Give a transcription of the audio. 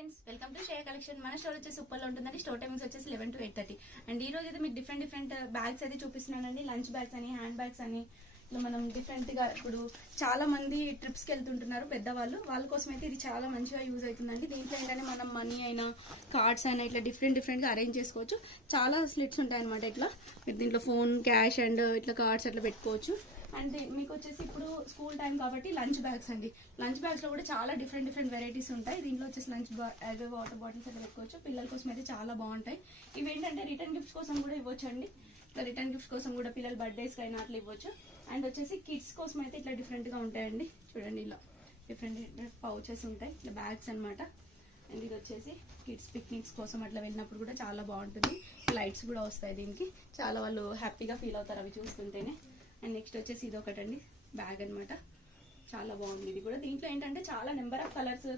Friends, welcome to share collection. మన store వచ్చేసి super లో ఉంటుందండి. స్టోర్ టైమింగ్స్ వచ్చేసి 11 to 8:30. అండ్ ఈ రోజు అయితే మీకు డిఫరెంట్ బ్యాగ్స్ అయితే చూపిస్తున్నానండి. లంచ్ బ్యాగ్స్ అని, హ్యాండ్ బ్యాగ్స్ అని, ఇలా మనం డిఫరెంట్ గా ఇప్పుడు చాలా మంది ట్రిప్స్ కి వెళ్తుంటున్నారు పెద్దవాళ్ళు. వాళ్ళ కోసం అయితే ఇది చాలా మంచిగా యూజ్ అవుతుందండి. దీంట్లో ఏంటంటే మనం మనీ అయినా కార్డ్స్ అయినా ఇట్లా డిఫరెంట్ గా అరేంజ్ చేసుకోవచ్చు. చాలా స్లిట్స్ ఉంటాయి అనమాట. ఇట్లా మీరు దీంట్లో ఫోన్, క్యాష్ అండ్ ఇట్లా కార్డ్స్ అట్లా పెట్టుకోవచ్చు. అండ్ మీకు వచ్చేసి ఇప్పుడు స్కూల్ టైం కాబట్టి లంచ్ బ్యాగ్స్ అండి. లంచ్ బ్యాగ్స్ లో కూడా చాలా డిఫరెంట్ వెరైటీస్ ఉంటాయి. దీంట్లో వచ్చేసి లంచ్ బ్యాగ్, వాటర్ బాటిల్స్ అట్లా పెట్టుకోవచ్చు. పిల్లల కోసం అయితే చాలా బాగుంటాయి. ఇవి ఏంటంటే రిటర్న్ గిఫ్ట్స్ కోసం కూడా ఇవ్వచ్చు అండి. ఇట్లా రిటర్న్ గిఫ్ట్స్ కోసం కూడా పిల్లల బర్త్డేస్ అయినా అట్లా ఇవ్వచ్చు. అండ్ వచ్చేసి కిడ్స్ కోసం అయితే ఇట్లా డిఫరెంట్ గా ఉంటాయండి. చూడండి, ఇలా డిఫరెంట్ పౌచెస్ ఉంటాయి, ఇట్లా బ్యాగ్స్ అనమాట. అండ్ ఇది వచ్చేసి కిడ్స్ పిక్నిక్స్ కోసం అట్లా వెళ్ళినప్పుడు కూడా చాలా బాగుంటుంది. లైట్స్ కూడా వస్తాయి దీనికి. చాలా వాళ్ళు హ్యాపీగా ఫీల్ అవుతారు అవి చూస్తుంటేనే. అండ్ నెక్స్ట్ వచ్చేసి ఇది ఒకటండి, బ్యాగ్ అనమాట. చాలా బాగుంది ఇది కూడా. దీంట్లో ఏంటంటే చాలా నెంబర్ ఆఫ్ కలర్స్